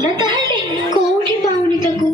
ଭଲ ତାହେଲେ କୋଉଠି ପାଉନି ତାକୁ।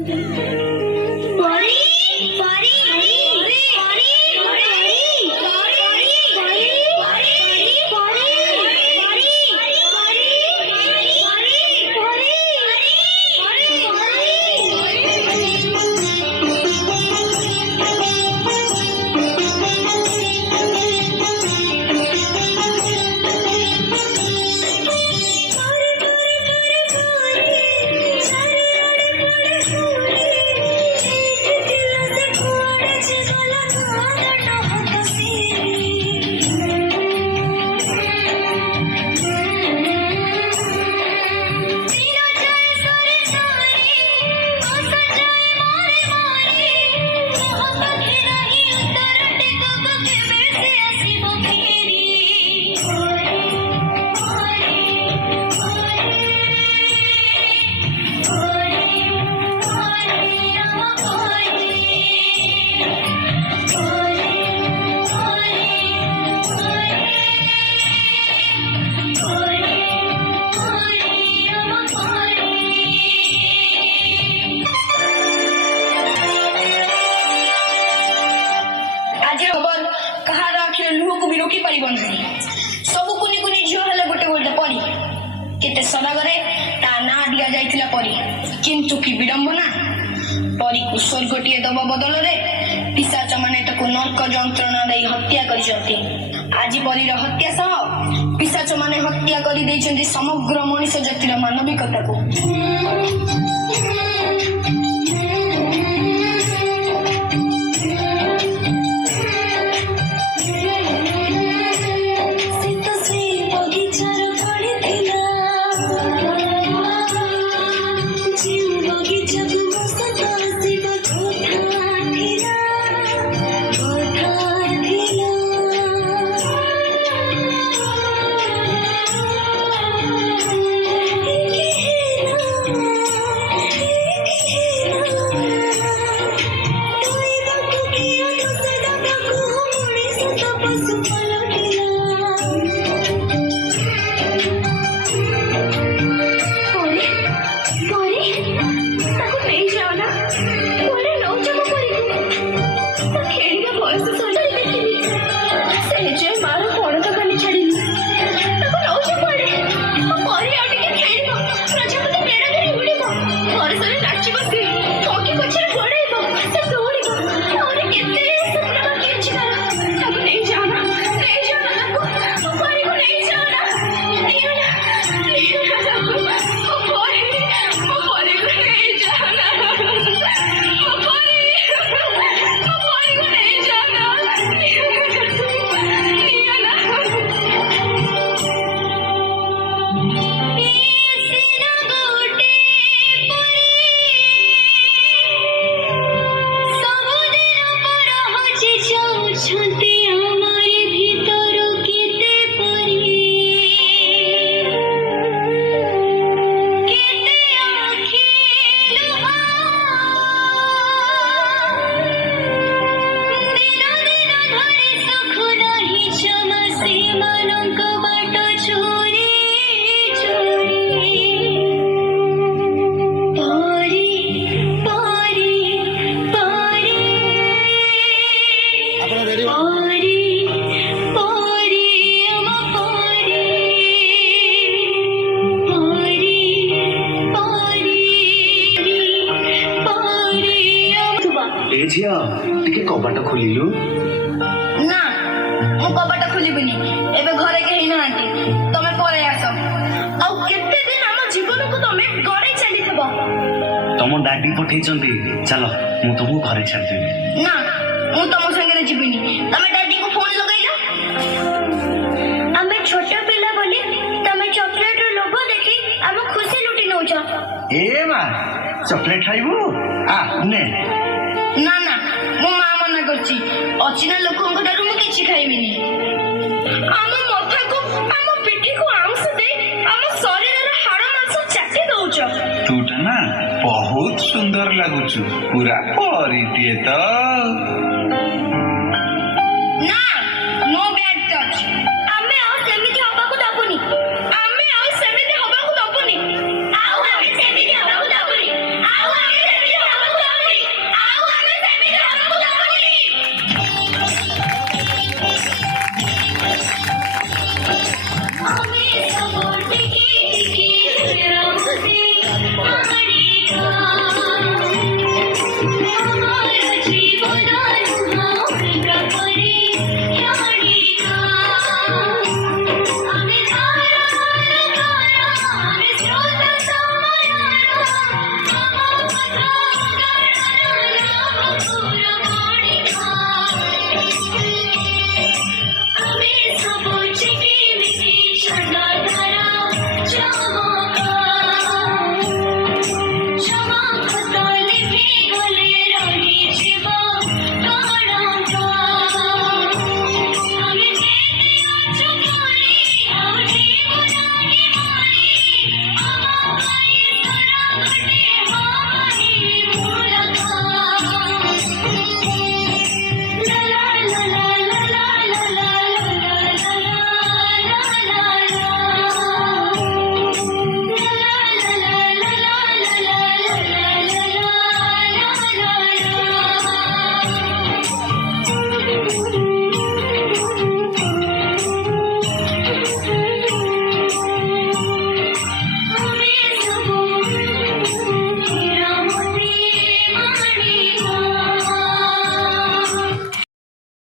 सब कुनी कुनी झील हेले गोटे गोटे परी केते सदागरे ता ना दिया जाइतिला परी किंतु कि विडंबना परी को स्वर्गटीय दब बदल रे पिशाच माने ताको नरक जंत्रणा दे हत्या करिसथि। आज परीर हत्या सह पिशाच माने हत्या करि दैछन्ति समग्र मनुष्य जातिर मानविकता को। कबाट खोलिलु ना मु कबाट खोलिबिनी एबे घरे केही नांती तमे परे आस आ केते दिन हम जीवन को तमे गरे चली थबो तम डाडी पठेचंती चलो मु तुमु घरे छाड़ देबी ना मु तम संगे जीबिनी तमे डाडी को फोन लगाइला हमें छोटा पिला बोली तमे चॉकलेट रो लोगो देखी हम खुशी लुटी नौ छ ए मा चॉकलेट खाइबू आ ने ना ना मो मां मना करछि अचिना लोकन को मु किछि खाइबिनी हम मथा को हम पिठी को आंस दे हम शरीर रे हाड़ मांस चाटी दउछ तूटा ना बहुत सुंदर लागुछु पूरा परिटिए तो ना